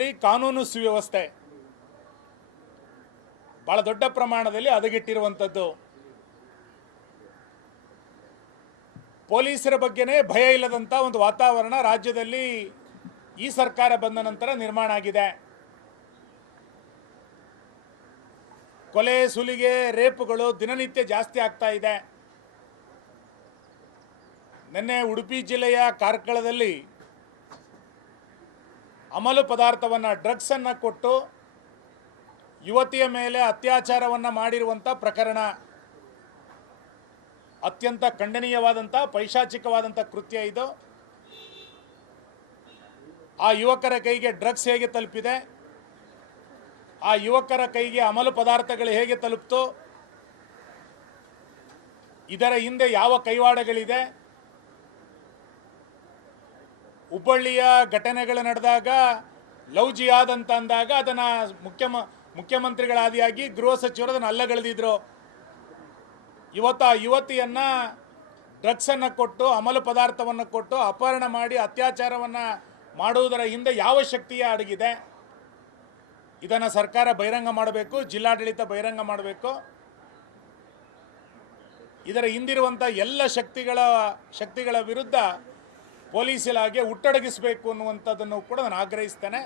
ರಾಜ್ಯದಲ್ಲಿ ಕಾನೂನು ಸುವ್ಯವಸ್ಥೆ ಬಹಳ ದೊಡ್ಡ ಪ್ರಮಾಣದಲ್ಲಿ ಹದಗೆಟ್ಟಿರುವಂಥದ್ದು. ಪೊಲೀಸರ ಬಗ್ಗೆನೇ ಭಯ ಇಲ್ಲದಂಥ ಒಂದು ವಾತಾವರಣ ರಾಜ್ಯದಲ್ಲಿ ಈ ಸರ್ಕಾರ ಬಂದ ನಂತರ ನಿರ್ಮಾಣ ಆಗಿದೆ. ಕೊಲೆ, ಸುಲಿಗೆ, ರೇಪುಗಳು ದಿನನಿತ್ಯ ಜಾಸ್ತಿ ಆಗ್ತಾ ಇದೆ. ನಿನ್ನೆ ಉಡುಪಿ ಜಿಲ್ಲೆಯ ಕಾರ್ಕಳದಲ್ಲಿ ಅಮಲು ಪದಾರ್ಥವನ್ನು, ಡ್ರಗ್ಸನ್ನು ಕೊಟ್ಟು ಯುವತಿಯ ಮೇಲೆ ಅತ್ಯಾಚಾರವನ್ನು ಮಾಡಿರುವಂಥ ಪ್ರಕರಣ ಅತ್ಯಂತ ಖಂಡನೀಯವಾದಂಥ ಪೈಶಾಚಿಕವಾದಂಥ ಕೃತ್ಯ ಇದು. ಆ ಯುವಕರ ಕೈಗೆ ಡ್ರಗ್ಸ್ ಹೇಗೆ ತಲುಪಿದೆ, ಆ ಯುವಕರ ಕೈಗೆ ಅಮಲು ಪದಾರ್ಥಗಳು ಹೇಗೆ ತಲುಪ್ತು, ಇದರ ಹಿಂದೆ ಯಾವ ಕೈವಾಡಗಳಿದೆ. ಹುಬ್ಬಳ್ಳಿಯ ಘಟನೆಗಳು ನಡೆದಾಗ ಲವ್ ಜಿಹಾದ್ ಅಂತ ಅಂದಾಗ ಅದನ್ನು ಮುಖ್ಯಮಂತ್ರಿಗಳಾದಿಯಾಗಿ ಗೃಹ ಸಚಿವರು ಅದನ್ನು ಅಲ್ಲಗಳೆದಿದ್ರು. ಇವತ್ತು ಆ ಯುವತಿಯನ್ನು ಡ್ರಗ್ಸನ್ನು ಕೊಟ್ಟು, ಅಮಲು ಪದಾರ್ಥವನ್ನು ಕೊಟ್ಟು ಅಪಹರಣ ಮಾಡಿ ಅತ್ಯಾಚಾರವನ್ನು ಮಾಡುವುದರ ಹಿಂದೆ ಯಾವ ಶಕ್ತಿಯ ಅಡಗಿದೆ, ಇದನ್ನು ಸರ್ಕಾರ ಬಹಿರಂಗ ಮಾಡಬೇಕು, ಜಿಲ್ಲಾಡಳಿತ ಬಹಿರಂಗ ಮಾಡಬೇಕು. ಇದರ ಹಿಂದಿರುವಂಥ ಎಲ್ಲ ಶಕ್ತಿಗಳ ವಿರುದ್ಧ ಪೊಲೀಸ್ ಇಲಾಖೆ ಹುಟ್ಟಡಗಿಸಬೇಕು ಅನ್ನುವಂಥದ್ದನ್ನು ಕೂಡ ನಾನು ಆಗ್ರಹಿಸ್ತೇನೆ.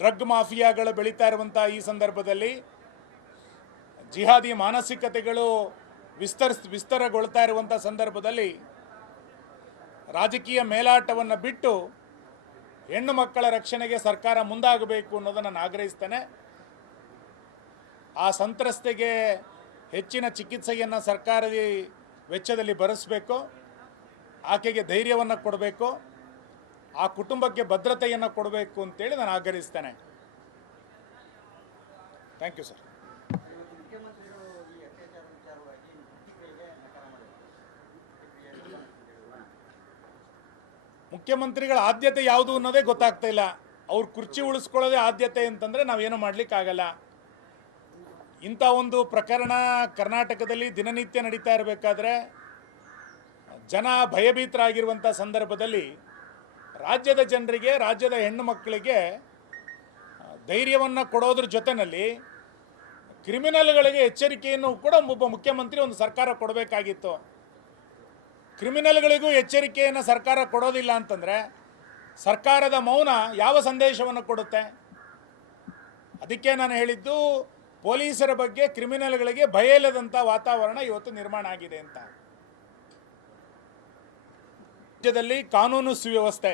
ಡ್ರಗ್ ಮಾಫಿಯಾಗಳು ಬೆಳೀತಾ ಇರುವಂಥ ಈ ಸಂದರ್ಭದಲ್ಲಿ, ಜಿಹಾದಿ ಮಾನಸಿಕತೆಗಳು ವಿಸ್ತರಗೊಳ್ತಾ ಇರುವಂಥ ಸಂದರ್ಭದಲ್ಲಿ ರಾಜಕೀಯ ಮೇಲಾಟವನ್ನು ಬಿಟ್ಟು ಹೆಣ್ಣು ಮಕ್ಕಳ ರಕ್ಷಣೆಗೆ ಸರ್ಕಾರ ಮುಂದಾಗಬೇಕು ಅನ್ನೋದನ್ನು ನಾನು ಆಗ್ರಹಿಸ್ತೇನೆ. ಆ ಸಂತ್ರಸ್ತೆಗೆ ಹೆಚ್ಚಿನ ಚಿಕಿತ್ಸೆಯನ್ನು ಸರ್ಕಾರದ ವೆಚ್ಚದಲ್ಲಿ ಭರಿಸಬೇಕು, ಆಕೆಗೆ ಧೈರ್ಯವನ್ನು ಕೊಡಬೇಕು, ಆ ಕುಟುಂಬಕ್ಕೆ ಭದ್ರತೆಯನ್ನು ಕೊಡಬೇಕು ಅಂತೇಳಿ ನಾನು ಆಗ್ರಹಿಸ್ತೇನೆ. Thank you sir. ಮುಖ್ಯಮಂತ್ರಿಗಳ ಆದ್ಯತೆ ಯಾವುದು ಅನ್ನೋದೇ ಗೊತ್ತಾಗ್ತಾ ಇಲ್ಲ. ಅವ್ರ ಕುರ್ಚಿ ಉಳಿಸ್ಕೊಳ್ಳೋದೇ ಆದ್ಯತೆ ಅಂತಂದರೆ ನಾವೇನು ಮಾಡಲಿಕ್ಕಾಗಲ್ಲ. ಇಂಥ ಒಂದು ಪ್ರಕರಣ ಕರ್ನಾಟಕದಲ್ಲಿ ದಿನನಿತ್ಯ ನಡೀತಾ ಇರಬೇಕಾದ್ರೆ, ಜನ ಭಯಭೀತರಾಗಿರುವಂಥ ಸಂದರ್ಭದಲ್ಲಿ ರಾಜ್ಯದ ಜನರಿಗೆ, ರಾಜ್ಯದ ಹೆಣ್ಣು ಮಕ್ಕಳಿಗೆ ಧೈರ್ಯವನ್ನು ಕೊಡೋದ್ರ ಜೊತೆಯಲ್ಲಿ ಕ್ರಿಮಿನಲ್ಗಳಿಗೆ ಎಚ್ಚರಿಕೆಯನ್ನು ಕೂಡ ಒಬ್ಬ ಮುಖ್ಯಮಂತ್ರಿ, ಒಂದು ಸರ್ಕಾರ ಕೊಡಬೇಕಾಗಿತ್ತು. ಕ್ರಿಮಿನಲ್ಗಳಿಗೂ ಎಚ್ಚರಿಕೆಯನ್ನು ಸರ್ಕಾರ ಕೊಡೋದಿಲ್ಲ ಅಂತಂದರೆ ಸರ್ಕಾರದ ಮೌನ ಯಾವ ಸಂದೇಶವನ್ನು ಕೊಡುತ್ತೆ? ಅದಕ್ಕೆ ನಾನು ಹೇಳಿದ್ದು, ಪೊಲೀಸರ ಬಗ್ಗೆ ಕ್ರಿಮಿನಲ್ಗಳಿಗೆ ಭಯ ಇಲ್ಲದಂಥ ವಾತಾವರಣ ಇವತ್ತು ನಿರ್ಮಾಣ ಆಗಿದೆ ಅಂತ. ರಾಜ್ಯದಲ್ಲಿ ಕಾನೂನು ಸುವ್ಯವಸ್ಥೆ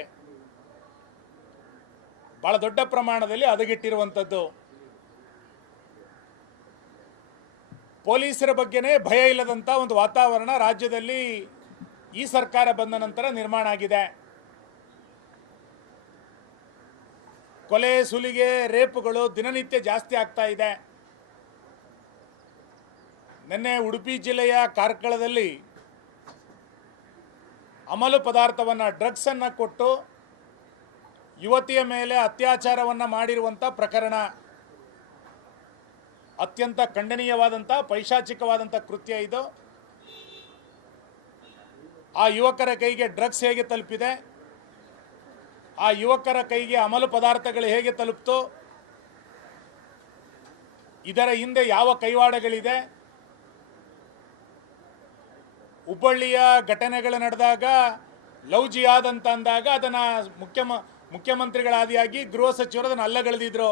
ಬಹಳ ದೊಡ್ಡ ಪ್ರಮಾಣದಲ್ಲಿ ಹದಗೆಟ್ಟಿರುವಂಥದ್ದು. ಪೊಲೀಸರ ಬಗ್ಗೆನೇ ಭಯ ಇಲ್ಲದಂಥ ಒಂದು ವಾತಾವರಣ ರಾಜ್ಯದಲ್ಲಿ ಈ ಸರ್ಕಾರ ಬಂದ ನಂತರ ನಿರ್ಮಾಣ ಆಗಿದೆ. ಕೊಲೆ, ಸುಲಿಗೆ, ರೇಪುಗಳು ದಿನನಿತ್ಯ ಜಾಸ್ತಿ ಆಗ್ತಾ ಇದೆ. ನಿನ್ನೆ ಉಡುಪಿ ಜಿಲ್ಲೆಯ ಕಾರ್ಕಳದಲ್ಲಿ ಅಮಲು ಪದಾರ್ಥವನ್ನು, ಡ್ರಗ್ಸನ್ನು ಕೊಟ್ಟು ಯುವತಿಯ ಮೇಲೆ ಅತ್ಯಾಚಾರವನ್ನು ಮಾಡಿರುವಂಥ ಪ್ರಕರಣ ಅತ್ಯಂತ ಖಂಡನೀಯವಾದಂಥ ಪೈಶಾಚಿಕವಾದಂಥ ಕೃತ್ಯ ಇದು. ಆ ಯುವಕರ ಕೈಗೆ ಡ್ರಗ್ಸ್ ಹೇಗೆ ತಲುಪಿದೆ, ಆ ಯುವಕರ ಕೈಗೆ ಅಮಲು ಪದಾರ್ಥಗಳು ಹೇಗೆ ತಲುಪ್ತು, ಇದರ ಹಿಂದೆ ಯಾವ ಕೈವಾಡಗಳಿದೆ. ಹುಬ್ಬಳ್ಳಿಯ ಘಟನೆಗಳು ನಡೆದಾಗ ಲವ್ ಜಿಹಾದ್ ಅಂತ ಅಂದಾಗ ಅದನ್ನು ಮುಖ್ಯಮಂತ್ರಿಗಳಾದಿಯಾಗಿ ಗೃಹ ಸಚಿವರು ಅದನ್ನು ಅಲ್ಲಗಳೆದಿದ್ರು.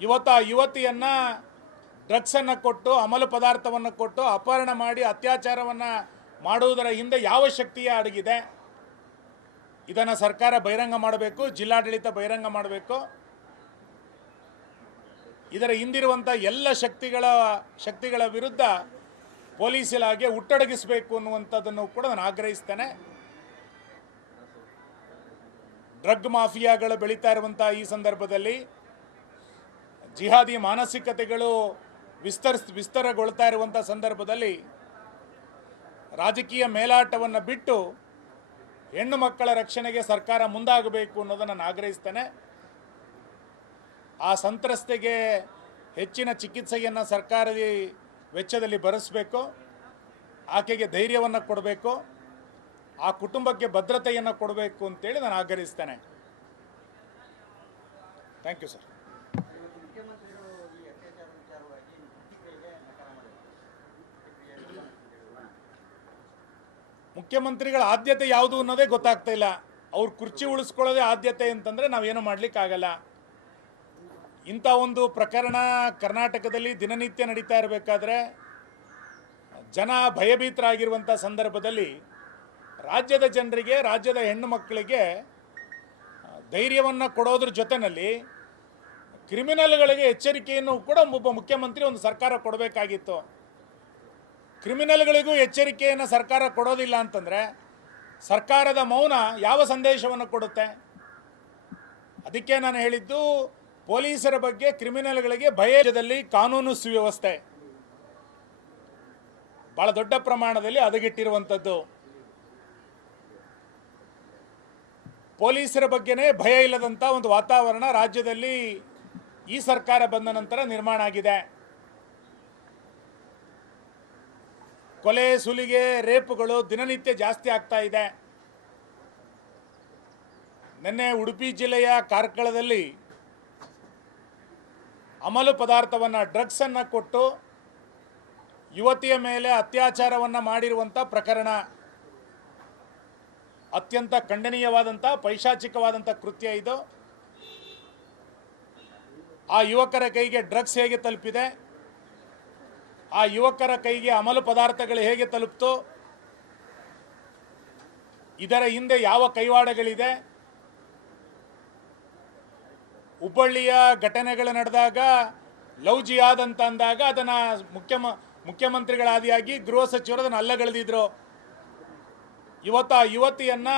ಇವತ್ತು ಆ ಯುವತಿಯನ್ನು ಡ್ರಗ್ಸನ್ನು ಕೊಟ್ಟು, ಅಮಲು ಪದಾರ್ಥವನ್ನು ಕೊಟ್ಟು ಅಪಹರಣ ಮಾಡಿ ಅತ್ಯಾಚಾರವನ್ನು ಮಾಡುವುದರ ಹಿಂದೆ ಯಾವ ಶಕ್ತಿಯ ಅಡಗಿದೆ, ಇದನ್ನು ಸರ್ಕಾರ ಬಹಿರಂಗ ಮಾಡಬೇಕು, ಜಿಲ್ಲಾಡಳಿತ ಬಹಿರಂಗ ಮಾಡಬೇಕು. ಇದರ ಹಿಂದಿರುವಂಥ ಎಲ್ಲ ಶಕ್ತಿಗಳ ವಿರುದ್ಧ ಪೊಲೀಸ್ ಇಲಾಖೆ ಹುಟ್ಟಡಗಿಸಬೇಕು ಅನ್ನುವಂಥದ್ದನ್ನು ಕೂಡ ನಾನು ಆಗ್ರಹಿಸ್ತೇನೆ. ಡ್ರಗ್ ಮಾಫಿಯಾಗಳು ಬೆಳೀತಾ ಇರುವಂಥ ಈ ಸಂದರ್ಭದಲ್ಲಿ, ಜಿಹಾದಿ ಮಾನಸಿಕತೆಗಳು ವಿಸ್ತರಗೊಳ್ತಾ ಇರುವಂಥ ಸಂದರ್ಭದಲ್ಲಿ ರಾಜಕೀಯ ಮೇಲಾಟವನ್ನು ಬಿಟ್ಟು ಹೆಣ್ಣು ಮಕ್ಕಳ ರಕ್ಷಣೆಗೆ ಸರ್ಕಾರ ಮುಂದಾಗಬೇಕು ಅನ್ನೋದನ್ನು ನಾನು ಆಗ್ರಹಿಸ್ತೇನೆ. ಆ ಸಂತ್ರಸ್ತೆಗೆ ಹೆಚ್ಚಿನ ಚಿಕಿತ್ಸೆಯನ್ನು ಸರ್ಕಾರದ ವೆಚ್ಚದಲ್ಲಿ ಭರಿಸಬೇಕು, ಆಕೆಗೆ ಧೈರ್ಯವನ್ನು ಕೊಡಬೇಕು, ಆ ಕುಟುಂಬಕ್ಕೆ ಭದ್ರತೆಯನ್ನು ಕೊಡಬೇಕು ಅಂತೇಳಿ ನಾನು ಆಗ್ರಹಿಸ್ತೇನೆ. Thank you sir. ಮುಖ್ಯಮಂತ್ರಿಗಳ ಆದ್ಯತೆ ಯಾವುದು ಅನ್ನೋದೇ ಗೊತ್ತಾಗ್ತಾ ಇಲ್ಲ. ಅವ್ರ ಕುರ್ಚಿ ಉಳಿಸ್ಕೊಳ್ಳೋದೇ ಆದ್ಯತೆ ಅಂತಂದರೆ ನಾವೇನು ಮಾಡಲಿಕ್ಕಾಗಲ್ಲ. ಇಂಥ ಒಂದು ಪ್ರಕರಣ ಕರ್ನಾಟಕದಲ್ಲಿ ದಿನನಿತ್ಯ ನಡೀತಾ ಇರಬೇಕಾದ್ರೆ ಜನ ಭಯಭೀತರಾಗಿರುವಂಥ ಸಂದರ್ಭದಲ್ಲಿ ರಾಜ್ಯದ ಜನರಿಗೆ, ರಾಜ್ಯದ ಹೆಣ್ಣು ಮಕ್ಕಳಿಗೆ ಧೈರ್ಯವನ್ನು ಕೊಡೋದ್ರ ಜೊತೆಯಲ್ಲಿ ಕ್ರಿಮಿನಲ್ಗಳಿಗೆ ಎಚ್ಚರಿಕೆಯನ್ನು ಕೂಡ ಒಬ್ಬ ಮುಖ್ಯಮಂತ್ರಿ, ಒಂದು ಸರ್ಕಾರ ಕೊಡಬೇಕಾಗಿತ್ತು. ಕ್ರಿಮಿನಲ್ಗಳಿಗೂ ಎಚ್ಚರಿಕೆಯನ್ನು ಸರ್ಕಾರ ಕೊಡೋದಿಲ್ಲ ಅಂತಂದರೆ ಸರ್ಕಾರದ ಮೌನ ಯಾವ ಸಂದೇಶವನ್ನು ಕೊಡುತ್ತೆ? ಅದಕ್ಕೆ ನಾನು ಹೇಳಿದ್ದು, ಪೊಲೀಸರ ಬಗ್ಗೆ ಕ್ರಿಮಿನಲ್ಗಳಿಗೆ ಭಯದಲ್ಲಿ ಕಾನೂನು ಸುವ್ಯವಸ್ಥೆ ಬಹಳ ದೊಡ್ಡ ಪ್ರಮಾಣದಲ್ಲಿ ಹದಗೆಟ್ಟಿರುವಂಥದ್ದು. ಪೊಲೀಸರ ಬಗ್ಗೆನೇ ಭಯ ಇಲ್ಲದಂಥ ಒಂದು ವಾತಾವರಣ ರಾಜ್ಯದಲ್ಲಿ ಈ ಸರ್ಕಾರ ಬಂದ ನಂತರ ನಿರ್ಮಾಣ ಆಗಿದೆ. ಕೊಲೆ, ಸುಲಿಗೆ, ರೇಪುಗಳು ದಿನನಿತ್ಯ ಜಾಸ್ತಿ ಆಗ್ತಾ ಇದೆ. ನಿನ್ನೆ ಉಡುಪಿ ಜಿಲ್ಲೆಯ ಕಾರ್ಕಳದಲ್ಲಿ ಅಮಲು ಪದಾರ್ಥವನ್ನು, ಡ್ರಗ್ಸನ್ನು ಕೊಟ್ಟು ಯುವತಿಯ ಮೇಲೆ ಅತ್ಯಾಚಾರವನ್ನು ಮಾಡಿರುವಂಥ ಪ್ರಕರಣ ಅತ್ಯಂತ ಖಂಡನೀಯವಾದಂಥ, ಪೈಶಾಚಿಕವಾದಂಥ ಕೃತ್ಯ ಇದು. ಆ ಯುವಕರ ಕೈಗೆ ಡ್ರಗ್ಸ್ ಹೇಗೆ ತಲುಪಿದೆ, ಆ ಯುವಕರ ಕೈಗೆ ಅಮಲು ಪದಾರ್ಥಗಳು ಹೇಗೆ ತಲುಪ್ತು, ಇದರ ಹಿಂದೆ ಯಾವ ಕೈವಾಡಗಳಿದೆ? ಹುಬ್ಬಳ್ಳಿಯ ಘಟನೆಗಳು ನಡೆದಾಗ ಲವ್ ಜಿಹಾದ್ ಅಂತ ಅಂದಾಗ ಅದನ್ನು ಮುಖ್ಯಮಂತ್ರಿಗಳಾದಿಯಾಗಿ ಗೃಹ ಸಚಿವರು ಅದನ್ನು ಅಲ್ಲಗಳೆದಿದ್ರು. ಇವತ್ತು ಆ ಯುವತಿಯನ್ನು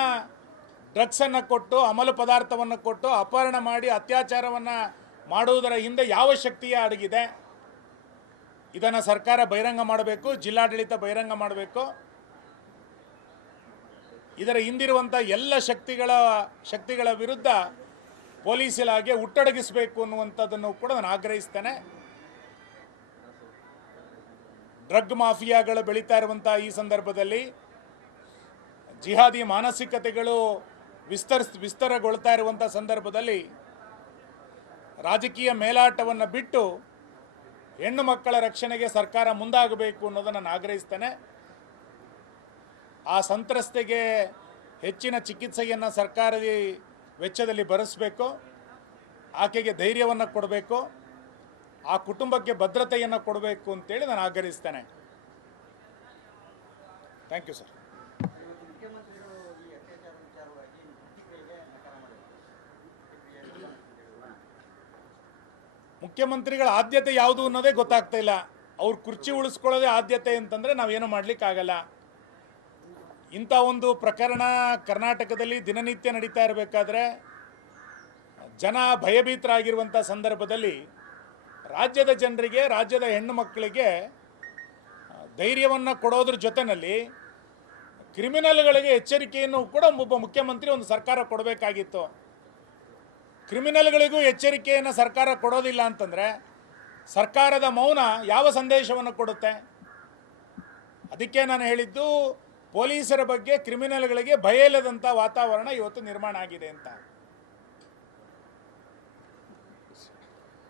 ಡ್ರಗ್ಸನ್ನು ಕೊಟ್ಟು, ಅಮಲು ಪದಾರ್ಥವನ್ನು ಕೊಟ್ಟು ಅಪಹರಣ ಮಾಡಿ ಅತ್ಯಾಚಾರವನ್ನು ಮಾಡುವುದರ ಹಿಂದೆ ಯಾವ ಶಕ್ತಿಯ ಅಡಗಿದೆ? ಇದನ್ನು ಸರ್ಕಾರ ಬಹಿರಂಗ ಮಾಡಬೇಕು, ಜಿಲ್ಲಾಡಳಿತ ಬಹಿರಂಗ ಮಾಡಬೇಕು. ಇದರ ಹಿಂದಿರುವಂಥ ಎಲ್ಲ ಶಕ್ತಿಗಳ ವಿರುದ್ಧ ಪೊಲೀಸ್ ಇಲಾಖೆ ಹುಟ್ಟಡಗಿಸಬೇಕು ಅನ್ನುವಂಥದ್ದನ್ನು ಕೂಡ ನಾನು ಆಗ್ರಹಿಸ್ತೇನೆ. ಡ್ರಗ್ ಮಾಫಿಯಾಗಳು ಬೆಳೀತಾ ಇರುವಂಥ ಈ ಸಂದರ್ಭದಲ್ಲಿ, ಜಿಹಾದಿ ಮಾನಸಿಕತೆಗಳು ವಿಸ್ತಾರಗೊಳ್ತಾ ಇರುವಂಥ ಸಂದರ್ಭದಲ್ಲಿ ರಾಜಕೀಯ ಮೇಲಾಟವನ್ನು ಬಿಟ್ಟು ಹೆಣ್ಣು ಮಕ್ಕಳ ರಕ್ಷಣೆಗೆ ಸರ್ಕಾರ ಮುಂದಾಗಬೇಕು ಅನ್ನೋದನ್ನು ನಾನು ಆಗ್ರಹಿಸ್ತೇನೆ. ಆ ಸಂತ್ರಸ್ತೆಗೆ ಹೆಚ್ಚಿನ ಚಿಕಿತ್ಸೆಯನ್ನು ಸರ್ಕಾರಿ ವೆಚ್ಚದಲ್ಲಿ ಭರಿಸಬೇಕು, ಆಕೆಗೆ ಧೈರ್ಯವನ್ನು ಕೊಡಬೇಕು, ಆ ಕುಟುಂಬಕ್ಕೆ ಭದ್ರತೆಯನ್ನು ಕೊಡಬೇಕು ಅಂತೇಳಿ ನಾನು ಆಗ್ರಹಿಸ್ತೇನೆ. Thank you sir. ಮುಖ್ಯಮಂತ್ರಿಗಳ ಆದ್ಯತೆ ಯಾವುದು ಅನ್ನೋದೇ ಗೊತ್ತಾಗ್ತಾ ಇಲ್ಲ. ಅವ್ರ ಕುರ್ಚಿ ಉಳಿಸ್ಕೊಳ್ಳೋದೇ ಆದ್ಯತೆ ಅಂತಂದರೆ ನಾವೇನು ಮಾಡಲಿಕ್ಕಾಗಲ್ಲ. ಇಂಥ ಒಂದು ಪ್ರಕರಣ ಕರ್ನಾಟಕದಲ್ಲಿ ದಿನನಿತ್ಯ ನಡೀತಾ ಇರಬೇಕಾದ್ರೆ ಜನ ಭಯಭೀತರಾಗಿರುವಂಥ ಸಂದರ್ಭದಲ್ಲಿ ರಾಜ್ಯದ ಜನರಿಗೆ, ರಾಜ್ಯದ ಹೆಣ್ಣು ಮಕ್ಕಳಿಗೆ ಧೈರ್ಯವನ್ನು ಕೊಡೋದ್ರ ಜೊತೆಯಲ್ಲಿ ಕ್ರಿಮಿನಲ್ಗಳಿಗೆ ಎಚ್ಚರಿಕೆಯನ್ನು ಕೂಡ ಒಬ್ಬ ಮುಖ್ಯಮಂತ್ರಿ, ಒಂದು ಸರ್ಕಾರ ಕೊಡಬೇಕಾಗಿತ್ತು. ಕ್ರಿಮಿನಲ್ಗಳಿಗೂ ಎಚ್ಚರಿಕೆಯನ್ನು ಸರ್ಕಾರ ಕೊಡೋದಿಲ್ಲ ಅಂತಂದರೆ ಸರ್ಕಾರದ ಮೌನ ಯಾವ ಸಂದೇಶವನ್ನು ಕೊಡುತ್ತೆ? ಅದಕ್ಕೆ ನಾನು ಹೇಳಿದ್ದು, ಪೊಲೀಸರ ಬಗ್ಗೆ ಕ್ರಿಮಿನಲ್ಗಳಿಗೆ ಭಯ ಇಲ್ಲದಂಥ ವಾತಾವರಣ ಇವತ್ತು ನಿರ್ಮಾಣ ಆಗಿದೆ ಅಂತ.